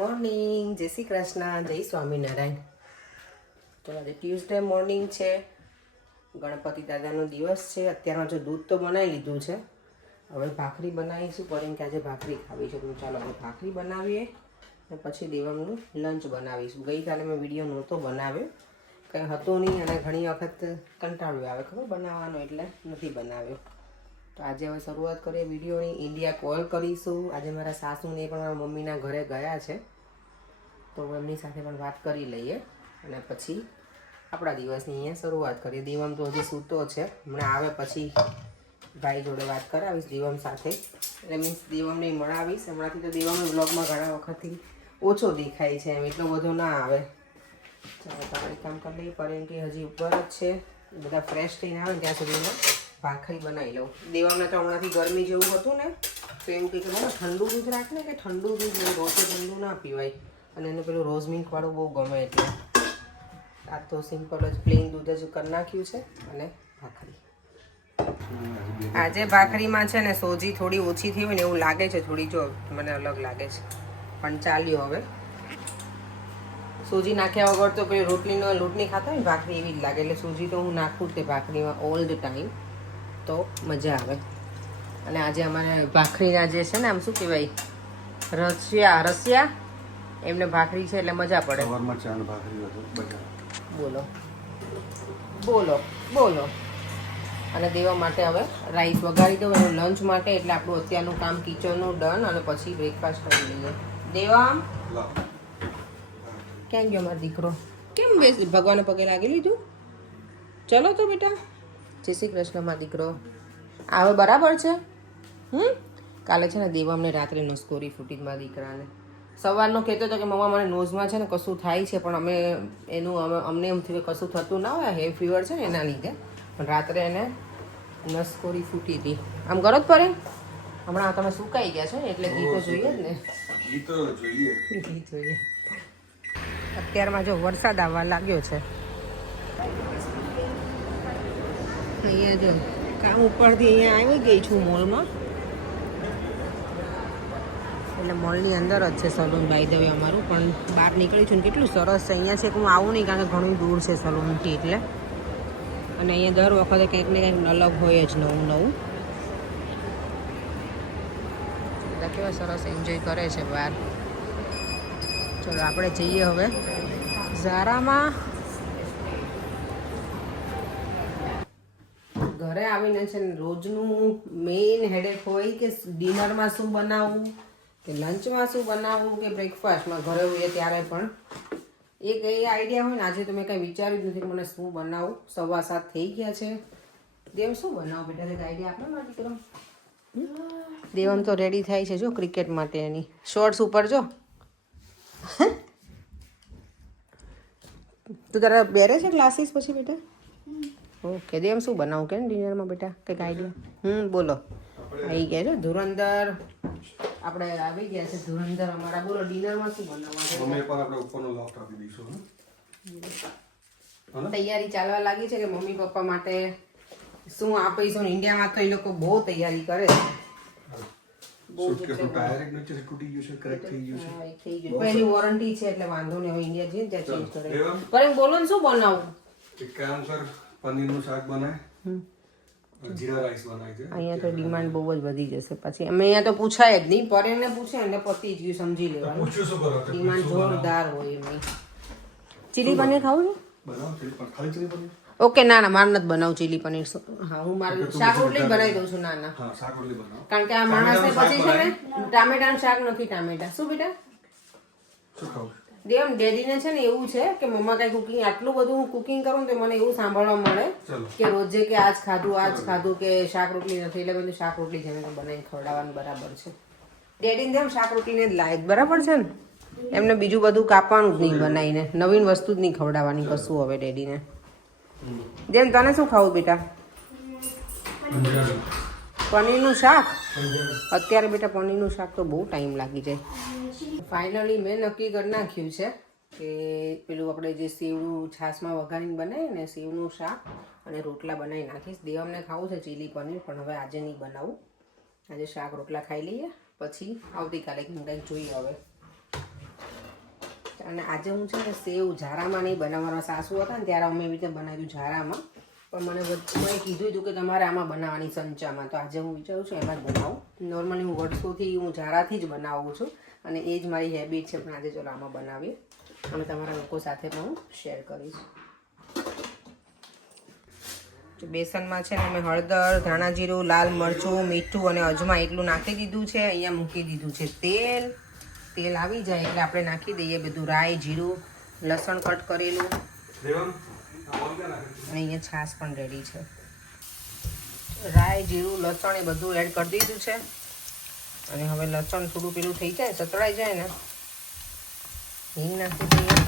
Morning, જય શ્રી કૃષ્ણ, જય સ્વામિનારાયણ. તો આજે ટ્યુઝડે મોર્નિંગ છે, ગણપતિ દાદાનો દિવસ છે. અત્યારમાં જો દૂધ તો બનાવી લીધું છે, હવે ભાખરી બનાવીશું. કારણ કે આજે ભાખરી ખાવી છે, તો ચાલો હવે ભાખરી બનાવીએ અને પછી દેવમનું લંચ બનાવીશું. ગઈકાલે મેં વિડીયો નહોતો બનાવ્યો, કંઈ હતો નહીં અને ઘણી વખત કંટાળ્યો આવે ખબર બનાવવાનો, એટલે નથી બનાવ્યો. તો આજે હવે શરૂઆત કરીએ વિડીયોની. ઇન્ડિયા કોલ કરીશું. આજે મારા સાસુને પણ મારા મમ્મીના ઘરે ગયા છે, તો એમની સાથે પણ વાત કરી લઈએ અને પછી આપણા દિવસની અહીંયા શરૂઆત કરીએ. દેવમ તો હજી સૂતો છે, હમણાં આવે પછી ભાઈ જોડે વાત કરાવીશ દેવમ સાથે, એટલે મીન્સ દેવમને મળાવીશ. હમણાંથી તો દેવમના વ્લોગમાં ઘણા વખતથી ઓછો દેખાય છે, એમ એટલો બધો ના આવે. ચાલો તમારી કામ કરી લઈએ, કારણ કે હજી ઉપર જ છે. બધા ફ્રેશ થઈને આવે ને ત્યાં સુધીમાં ભાખરી બનાવી લઉં. દેવામને તો હમણાંથી ગરમી જેવું હતું ને, તો એવું કંઈક મને ઠંડુ દૂધ રાખ ને, કે ઠંડુ દૂધ રોજ ઠંડુ ના પીવાય, અને એને પેલું રોઝ મિલ્કવાળું બહુ ગમે, એટલે આ તો સિમ્પલ જ પ્લેન દૂધ જ કરી નાખ્યું છે. અને ભાખરી આજે ભાખરીમાં છે ને સોજી થોડી ઓછી થઈ હોય ને એવું લાગે છે, થોડી જો મને અલગ લાગે છે, પણ ચાલ્યો હવે. સૂજી નાખ્યા વગર તો પેલી રોટલીનો લોટ નહીં ખાતા હોય ને ભાખરી એવી જ લાગે, એટલે સૂજી તો હું નાખું જ તે ભાખરીમાં ઓલ ધ ટાઈમ, તો મજા આવે. અને આજે અમારે ભાખરીના જે છે ને આમ શું કહેવાય, રસિયા એમને ભાખરી છે એટલે મજા પડે. બોલો બોલો બોલો. અને દેવા માટે હવે રાઈસ વઘારી દઉં એનું લંચ માટે, એટલે આપણું અત્યારનું કામ કિચનનું ડન, અને પછી બ્રેકફાસ્ટ કરી લઈએ. દેવા ક્યાં ગયો મારો દીકરો? કેમ ભગવાનને પગે લાગી લીધું? ચલો તો બેટા, જય શ્રી કૃષ્ણ મારો દીકરો. હવે બરાબર છે? કાલે છે ને દેવામને રાત્રે નસકોરી ફૂટી મારા દીકરાને. સવારનો કહેતો હતો કે મમ્મા મને નોઝમાં છે ને કશું થાય છે, પણ અમને એમ થયું કશું થતું ના હોય, હે ફીવર છે ને એના લીધે, પણ રાત્રે એને નસકોરી ફૂટી હતી. આમ કરો જ પડે. હમણાં તમે સુકાઈ ગયા છો ને, એટલે ગીતો જોઈએ જ ને. ગીત જોઈએ. અત્યારમાં જો વરસાદ આવવા લાગ્યો છે. અહીંયા જો કામ ઉપરથી અહીંયા આવી ગઈ છું મોલમાં, એટલે મોલની અંદર જ છે સલૂન. બાય ધ વે અમારું પણ બહાર નીકળી છું ને કેટલું સરસ છે. અહીંયા છે કે હું આવું નહીં, કારણ કે ઘણું દૂર છે સલૂનથી, એટલે. અને અહીંયા દર વખતે કંઈક ને કંઈક અલગ હોય જ, નવું નવું. બધા કેવા સરસ એન્જોય કરે છે બહાર. ચલો આપણે જઈએ હવે ઝારામાં. ઘરે આવીને છે ને રોજનું મેઇન હેડેક હોય કે ડિનરમાં શું બનાવવું, કે લંચમાં શું બનાવવું, કે બ્રેકફાસ્ટમાં. ઘરે હોઈએ ત્યારે પણ એક એ આઈડિયા હોય ને. આજે તો મેં કંઈ વિચાર્યું જ નથી કે મને શું બનાવું. 7:15 થઈ ગયા છે. દેવ શું બનાવું બેટા, એક આઈડિયા આપે મારો દીકરો. દેવમ તો રેડી થાય છે જો ક્રિકેટ માટે, એની શોર્ટ્સ ઉપર જો. તું તારા બેરે છે ક્લાસીસ પછી બેટા? ઓકે. દેવ શું બનાવું કે ડિનરમાં બેટા, કંઈક આઈડિયા? બોલો. આવી ગયા છો ધુરંધર, આપણે આવી ગયા છે ધુરંધર અમારા. બોલો ડિનરમાં શું બનાવવાનું? તૈયારી ચાલવા લાગી છે કે મમ્મી પપ્પા માટે શું આપીશું. ઇન્ડિયામાં તો એ લોકો બહુ તૈયારી કરે છે. એની વોરંટી છે એટલે વાંધો નહીં. હવે ઇન્ડિયા જઈને ત્યાં ચેન્જ કરે. પણ બોલો ને શું બનાવું? એક કામ કર, પનીરનું શાક બનાય, જીરા રાઈસ બનાય છે. અહીંયા તો ડિમાન્ડ બહુ જ વધી જશે પછી. અમે અહીંયા તો પૂછાય જ નહીં, પરેને પૂછે એટલે પતી જ ગયું, સમજી લેવાનું. ડિમાન્ડ જોરદાર હોય એમની. ચીલી પનીર ખાવું છે? ખાલી ચીલી પનીર? ઓકે. ના ના, મારે નથી બનાવું ચીલી પનીર. હા, હું મારું શાક રોટલી બનાવી દઉં છું. ના ના, શાક રોટલી બનાવો. કારણ કે આ માણસને પછી છે ને ટામેટાનું શાક નથી. ટામેટા શું બેટા? શું ખાવું? દેવ ડેડીને છે ને એવું છે કે મમ્મા કઈ કુકિંગ, આટલું બધું હું કુકિંગ કરું તો મને એવું સાંભળવા મળે કે રોજે કે આજ ખાધું કે શાક રોટલી નથી. એટલે બધું શાક રોટલી છે બનાવીને ખવડાવવાનું બરાબર છે. ડેડીને જેમ શાક રોટલીને જ લાયક બરાબર છે ને. એમને બીજું બધું કાપવાનું જ નહીં બનાવીને, નવીન વસ્તુ જ નહીં ખવડાવવાની કશું. હવે ડેડીને જેમ તને શું ખાવું બેટા? પનીરનું શાક. અત્યારે બેટા પનીરનું શાક તો બહુ ટાઈમ લાગી જાય. ફાઇનલી મેં નક્કી કરી નાખ્યું છે કે પેલું આપણે જે સેવનું છાશમાં વઘારીને બનાવીએ ને, સેવનું શાક અને રોટલા બનાવી નાખીશ. દેવમને ખાવું છે ચીલી પનીર, પણ હવે આજે નહીં બનાવું. આજે શાક રોટલા ખાઈ લઈએ, પછી આવતીકાલે કંઈક જોઈએ હવે. અને આજે હું છે ને સેવ ઝારામાં નહીં બનાવવાના, સાસુ હતા ને ત્યારે અમે એવી રીતે બનાવ્યું ઝારામાં, પણ મને કીધું હતું કે તમારે આમાં બનાવવાની સંચામાં, તો આજે હું વિચારું છું એમાં જ બનાવું. નોર્મલી હું વર્ષોથી હું ઝારાથી જ બનાવું છું અને એ જ મારી હેબિટ છે, પણ આજે ચલો આમાં બનાવીએ અને તમારા લોકો સાથે પણ હું શેર કરીશ. બેસનમાં છે ને અમે હળદર, ધાણા જીરું, લાલ મરચું, મીઠું અને અજમા એટલું નાખી દીધું છે. અહીંયા મૂકી દીધું છે તેલ. તેલ આવી જાય એટલે આપણે નાખી દઈએ બધું રાઈ, જીરું, લસણ કટ કરેલું અને અહીંયા છાશ પણ રેડી છે. રાઈ, જીરું, લસણ એ બધું એડ કરી દીધું છે અને હવે લસણ થોડું પેલું થઈ જાય, સતળાઈ જાય ને, હિંગ નાખી દઈએ.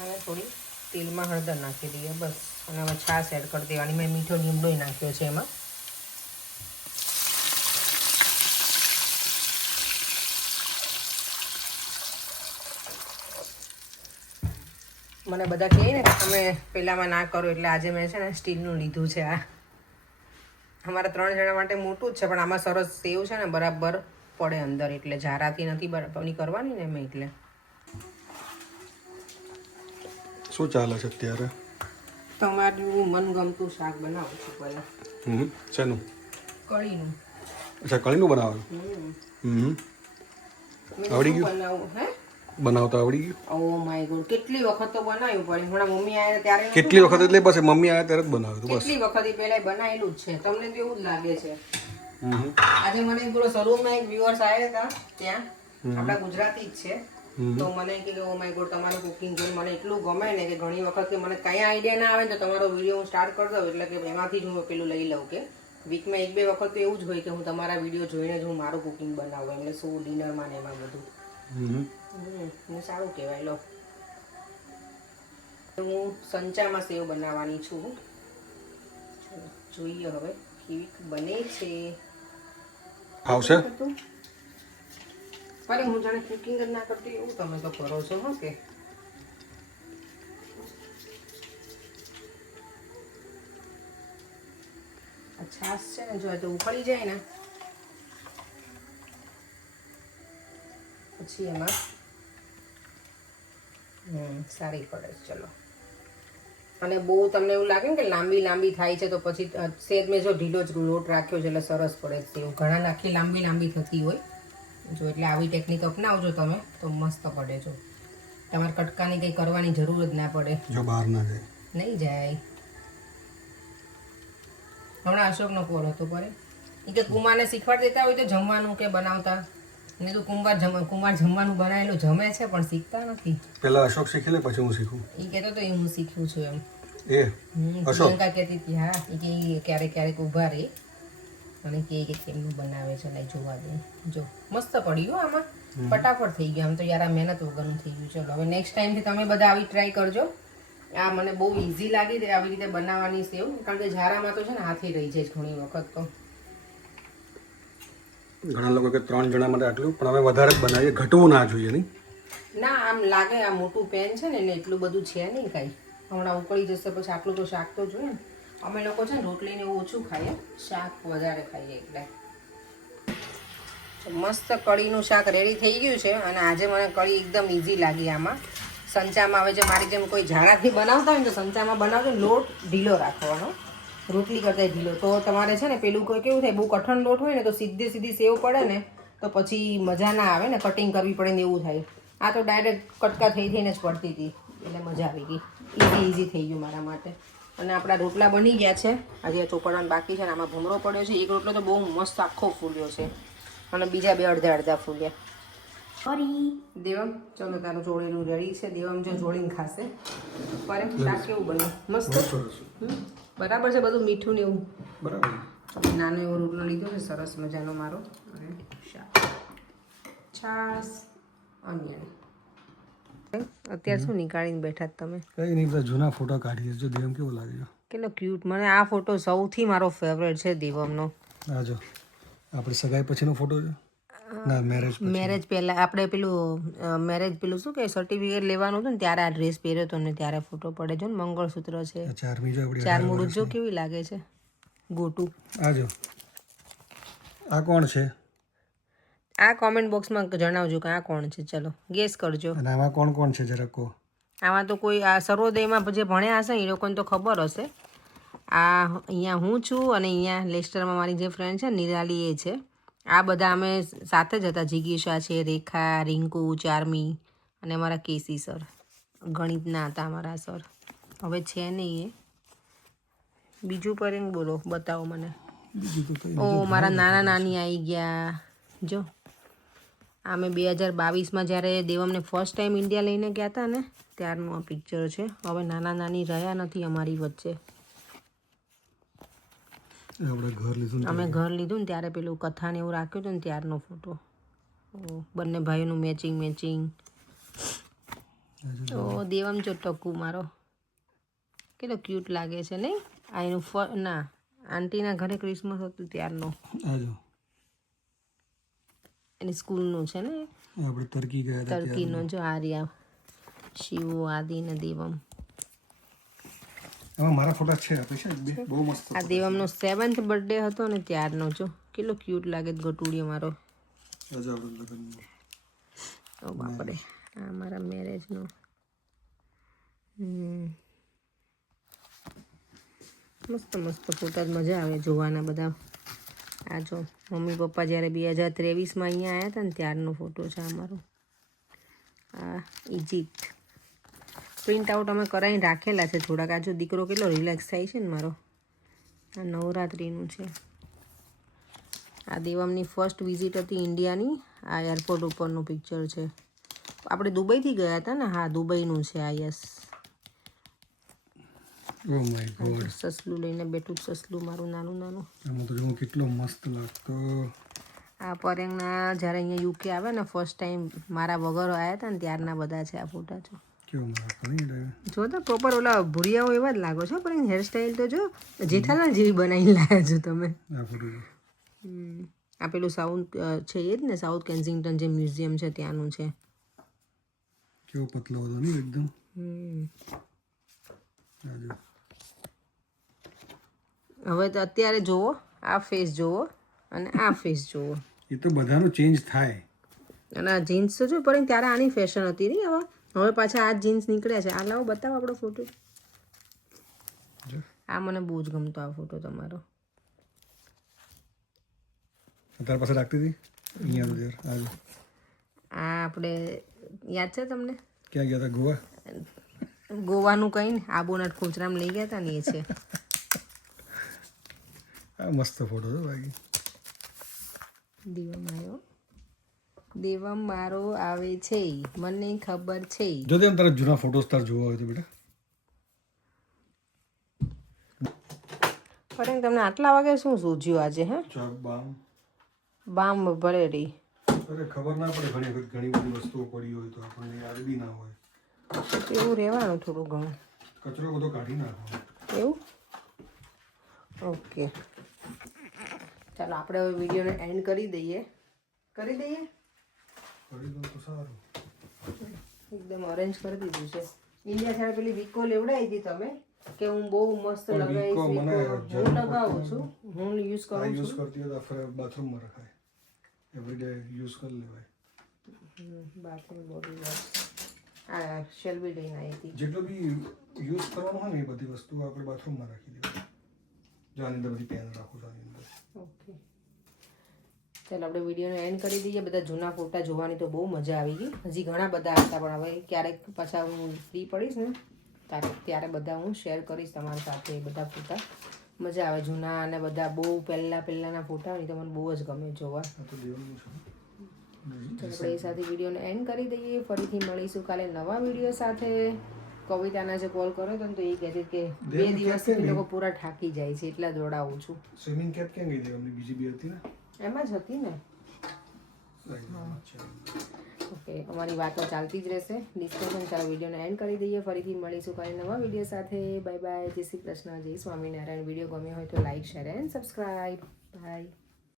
અને થોડી તેલમાં હળદર નાખી દઈએ બસ. અને હવે છાશ એડ કરી દેવાની. મેં મીઠો લીમડો નાખ્યો છે એમાં. મને બધા કહે ને કે તમે પેલામાં ના કરો, એટલે આજે મેં છે ને સ્ટીલનું લીધું છે. આ અમારા 3 જણા માટે મોટું જ છે, પણ આમાં સરસ સેવ છે ને બરાબર પડે અંદર, એટલે ઝારાથી નથી બરાબરની કરવાની ને મેં એટલે. શું ચાલે છે અત્યારે? તમારું મનગમતું શાક બનાવું છું પહેલાં. શેનું? કઢીનું. અચ્છા, કઢીનું બનાવવાનું. આવડી ગયું? બનાવું હે? બનાવતા આવડી ગયું? ઓ માય ગોડ, કેટલી વખત તો બનાવ્યું પડે. હમણાં મમ્મી આવ્યા ત્યારે કેટલી વખત એટલે બસ મમ્મી આવ્યા ત્યારે જ બનાવ્યું બસ. કેટલી વખત પહેલા બનાવેલું જ છે. તમને તો એવું જ લાગે છે. આજે મને પેલો શરૂમાં એક વ્યુઅર્સ આવ્યા હતા ત્યાં, આપણા ગુજરાતી જ છે, તો મને કે ઓ માય ગોડ તમારું કુકિંગ જોઈને મને એટલું ગમે ને કે ઘણી વખત કે મને કઈ આઈડિયા ના આવે ને તો તમારો વિડીયો હું સ્ટાર્ટ કરી દઉં, એટલે કે એમાંથી જ હું પેલું લઈ લઉં કે વીકમાં 1-2 વખત તો એવું જ હોય કે હું તમારા વિડીયો જોઈને જ હું મારું કુકિંગ બનાવું, એટલે શું ડિનરમાં ને એમાં બધું. સારું કહેવાય. લો, હું સંચામાં સેવ બનાવવાની છું. જોઈએ હવે કેવી બને છે. આવશે? અરે હું જાણે કુકિંગ જ ના કરતી એવું તમે તો કરો છો. હો કે છાશ છે ને જો તો ઉકળી જાય ને પછી એમાં સારી પડે. ચલો, અને બહુ તમને એવું લાગે ને કે લાંબી લાંબી થાય છે તો પછી સેજ મેં જો ઢીલો જ લોટ રાખ્યો છે એટલે સરસ પડે છે. એવું ઘણા નાખી લાંબી લાંબી થતી હોય જો, એટલે આવી ટેકનિક અપનાવજો તમે તો મસ્ત પડે. જો તમારે કટકાની કંઈ કરવાની જરૂર જ ના પડે. જો બહાર ના જાય. નહીં જાય. હમણાં અશોકનો કોલ હતો પડે એ કે કુમારને શીખવાડ દેતા હોય તો જમવાનું કે બનાવતા, ને તો કુમાર જમવાનું બનાવેલું જમે છે પણ શીખતા નથી. પહેલા અશોક શીખી લે પછી હું શીખું. એ કહેતો તો એ હું શીખ્યું છું એમ. પ્રિયંકા કહેતી હતી હા, એ કે ક્યારેક ક્યારેક ઊભા રહે અને કે કેમનું બનાવે છે લાઈ જોવા દે. જો મસ્ત પડ્યું આમાં, ફટાફટ થઈ ગયું. આમ તો યાર આ મહેનત વગરનું થઈ ગયું. ચલો હવે નેક્સ્ટ ટાઈમથી તમે બધા આવી ટ્રાય કરજો. આ મને બહુ ઇઝી લાગી આવી રીતે બનાવવાની સેવ, કારણ કે ઝારામાં તો છે ને હાથી રહી જાય ઘણી વખત. તો ઘણા લોકો કે 3 જણા માટે આટલું, પણ અમે વધારે જ બનાવીએ, ઘટવું ના જોઈએ. નહીં ના, આમ લાગે આ મોટું પેન છે ને એટલે એટલું બધું છે નહીં કાંઈ. હમણાં ઉકળી જશે પછી આટલું તો શાક તો જોઈએ ને. અમે લોકો છે ને રોટલીને ઓછું ખાઈએ, શાક વધારે ખાઈએ એટલે. મસ્ત કઢીનું શાક રેડી થઈ ગયું છે અને આજે મને કઢી એકદમ ઇઝી લાગી. આમાં સંચામાં હવે જે મારી જેમ કોઈ ઝાડાથી બનાવતા હોય ને તો સંચામાં બનાવજો, લોટ ઢીલો રાખવાનો, રોટલી કરતા ઢીલો. તો તમારે છે ને પેલું કોઈ કેવું થાય, બહુ કઠણ લોટ હોય ને તો સીધી સેવ પડે ને તો પછી મજા ના આવે ને, કટિંગ કરવી પડે ને એવું થાય. આ તો ડાયરેક્ટ કટકા થઈને જ પડતી હતી એટલે મજા આવી ગઈ. ઇઝી થઈ ગયું મારા માટે. અને આપણા રોટલા બની ગયા છે. આજે ચોપડવાનું બાકી છે ને આમાં ભૂમરો પડ્યો છે. એક રોટલો તો બહુ મસ્ત આખો ફૂલ્યો છે અને બીજા 2 અડધા ફૂલ્યા. સોરી દેવમ, ચલો તારું જોડેલું રેડી છે. દેવમ જો જોડીને ખાશે. પર શાક કેવું બન્યું? મસ્ત બરાબર છે બધું, મીઠું ને એવું બરાબર. નાનો એવો રોટલો લીધો છે સરસ મજાનો મારો, અને શાક, છાશ, ઓનિયન. અત્યારે શું નીકાળીને બેઠા તમે? કઈ નહીં, બધા જૂના ફોટા કાઢીએ. જો દેવમ કેવો લાગે છે, કેટલો ક્યુટ. મને આ ફોટો સૌથી મારો ફેવરેટ છે દેવમનો. આ જો આપણી સગાઈ પછીનો ફોટો છે. ના મેરેજ મેરેજ પહેલાં આપણે મેરેજ પેલું શું કે સર્ટિફિકેટ લેવાનું હતું ને ત્યારે આ ડ્રેસ પહેર્યો હતો ને ત્યારે ફોટો પડે જો ને મંગળસૂત્ર છે, ચારમી જો આપણી 4 મૂળ જો કેવી લાગે છે ગોટું. આ જો આ કોણ છે? આ કોમેન્ટ બોક્સમાં જણાવજો કે આ કોણ છે, ચલો ગેસ કરજો. અને આમાં કોણ કોણ છે જરા કહો. આમાં તો કોઈ આ સર્વોદયમાં જે ભણ્યા હશે એ લોકોને તો ખબર હશે. આ અહીંયા હું છું અને અહીંયા લેસ્ટરમાં મારી જે ફ્રેન્ડ છે નિરાલી એ છે. આ બધા અમે સાથે જ હતા, જિગીશા છે, રેખા, રિંકુ, ચાર્મી અને અમારા કેસી સર, ગણિતના હતા અમારા સર. હવે છે નહીં એ. બીજું પરેંગ બોલો, બતાવો મને. ઓ મારા નાના નાની આવી ગયા જો. આ મેં 2022માં જ્યારે દેવમને ફર્સ્ટ ટાઈમ ઇન્ડિયા લઈને ગયા હતા ને ત્યારનું આ પિક્ચર છે. હવે નાના નાની રહ્યા નથી અમારી વચ્ચે. અમે ઘર લીધું ને ત્યારે પેલું કથાને એવું રાખ્યું હતું ને ત્યારનો ફોટો. બંને ભાઈઓનું મેચિંગ. ઓ દેવમ જો ટકુ મારો કેટલો ક્યુટ લાગે છે નહીં? આ એનું ના આંટીના ઘરે ક્રિસમસ હતું ત્યારનો, એની સ્કૂલનું છે ને. આપણે તરકી ગયા હતા તરકીનો જો આર્યા, શિવો, આદિ ને દેવમ. એમાં મારા ફોટા છે પૈસા બહુ મસ્ત. આ દેવમનો 7th બર્થડે હતો ને ત્યારનો જો કેટલો ક્યુટ લાગે ગટુડિયો મારો. ઓ બાપરે, આ મારા મેરેજનો. મસ્ત મસ્ત ફોટા, મજા આવે જોવાના બધા. આ જો મમ્મી પપ્પા જ્યારે 2023માં અહીંયા આવ્યા હતા ને ત્યારનો ફોટો છે અમારો. આ ઇજિપ્ત પ્રિન્ટ આઉટ અમે કરાવીને રાખેલા છે થોડાક. આ જો દીકરો કેટલો રિલેક્સ થાય છે ને મારો. આ નવરાત્રિનું છે. આ દેવમની ફર્સ્ટ વિઝિટ હતી ઇન્ડિયાની. આ એરપોર્ટ ઉપરનું પિક્ચર છે. આપણે દુબઈથી ગયા હતા ને. હા દુબઈનું છે આ. યસ. ઓ માય ગોડ, સસલું લઈને બેઠું, સસલું મારું નાનું. આમાં તો જો કેટલો મસ્ત લાગતો. આ પરેંગના જ્યારે અહીંયા યુકે આવે ને ફર્સ્ટ ટાઈમ મારા વગર આવ્યા હતા ને ત્યારના બધા છે આ ફોટા. જો જો તો પ્રોપર ઓલા ભૂરિયાઓ એવા જ લાગો છો, પણ હેરસ્ટાઈલ તો જો જેઠાલાલ જેવી બનાવીને લાવ્યા છો તમે. આ પેલું સાઉથ છે એ જ ને, સાઉથ કેન્સિંગ્ટન જે મ્યુઝિયમ છે ત્યાંનું છે. કેવો પતલો હતો ને એકદમ. હવે તો અત્યારે જોવો, આ ફેસ જોવો અને આ ફેસ જોવો. એ તો બધાનું ચેન્જ થાય. અને આ જીન્સ તો જો પણ ત્યારે આની ફેશન હતી નહીં. હવે પાછા આ જીન્સ નીકળ્યા છે. આ લાવો બતાવો આપણો ફોટો. આ મને બહુ જ ગમતો આ ફોટો તમારો. તારા પાસે રાખતી હતી અહીંયા તો. આ આપણે યાદ છે તમને? ક્યાં ગયા હતા? ગોવા. ગોવાનું કંઈ ને આબોનાથ ખોચરામ લઈ ગયા હતા ને એ છે. આ મસ્ત ફોટો છે બાકી. દેવમ આવ્યો. દેવમ મારો આવે છે, મને ખબર છે. જો તેમ તારા જૂના ફોટોસ તાર જોવા હોય તો બેટા. પણ તમને આટલા વાગે શું સૂઝ્યું આજે? હે બામ ભરેલી. અરે ખબર ના પડે, ઘણી બધી વસ્તુઓ પડી હોય તો આપણને યાદ બી ના હોય. એવું રહેવાનું થોડું ઘણું. કચરો બધો કાઢી નાખો. એવું? ઓકે ચાલો આપણે હવે વિડીયોને એન્ડ કરી દઈએ. કરી દઈએ તો સારું. એકદમ અરેન્જ કરી દીધું છે. ઇન્ડિયા સાઈડ પેલી વીકો લેવડાવી હતી તમે કે હું બહુ મસ્ત લગાવીશ. હું લગાવું છું, હું યુઝ કરું છું. કરતી હોય તો બાથરૂમમાં રખાય, એવરીડે યુઝ કરી લેવાય. બાથરૂમ બોડી વોશ આ શેલ્બી લઈને આવી હતી. જેટલો બી યુઝ કરવાનું હોય ને એ બધી વસ્તુ આપણે બાથરૂમમાં રાખી દેવાય. જો આની અંદર બધી પેન રાખો છો આની અંદર. ઓકે ચાલો આપણે વિડીયોને એન્ડ કરી દઈએ. બધા જૂના ફોટા જોવાની તો બહુ મજા આવી ગઈ. હજી ઘણા બધા હતા પણ હવે ક્યારેક પાછા હું ફ્રી પડીશ ને ત્યારે બધા હું શેર કરીશ તમારી સાથે. એ બધા ફોટા મજા આવે જૂના અને બધા બહુ પહેલાંના ફોટા હોય તો મને બહુ જ ગમે જોવા. આપણે એ સાથે વિડીયોને એન્ડ કરી દઈએ. ફરીથી મળીશું કાલે નવા વિડીયો સાથે. કવિતાના જે કોલ કર્યો હતો ને તો એ કહે છે કે 2 દિવસથી લોકો પૂરા થાકી જાય છે એટલા દોડાવું છું. સ્વિમિંગ કેપ ક્યાં ગઈ? દેવની બીજી બી હતી ને એમાં જ હતી ને. ઓકે અમારી વાતો ચાલતી જ રહેશે, ડિસ્કશન. ચાલો વિડીયોને એન્ડ કરી દઈએ. ફરીથી મળીશું કાલે નવા વિડીયો સાથે. Bye bye. જય શ્રી કૃષ્ણ, જય સ્વામિનારાયણ. વિડીયો ગમ્યો હોય તો like, share and subscribe. By.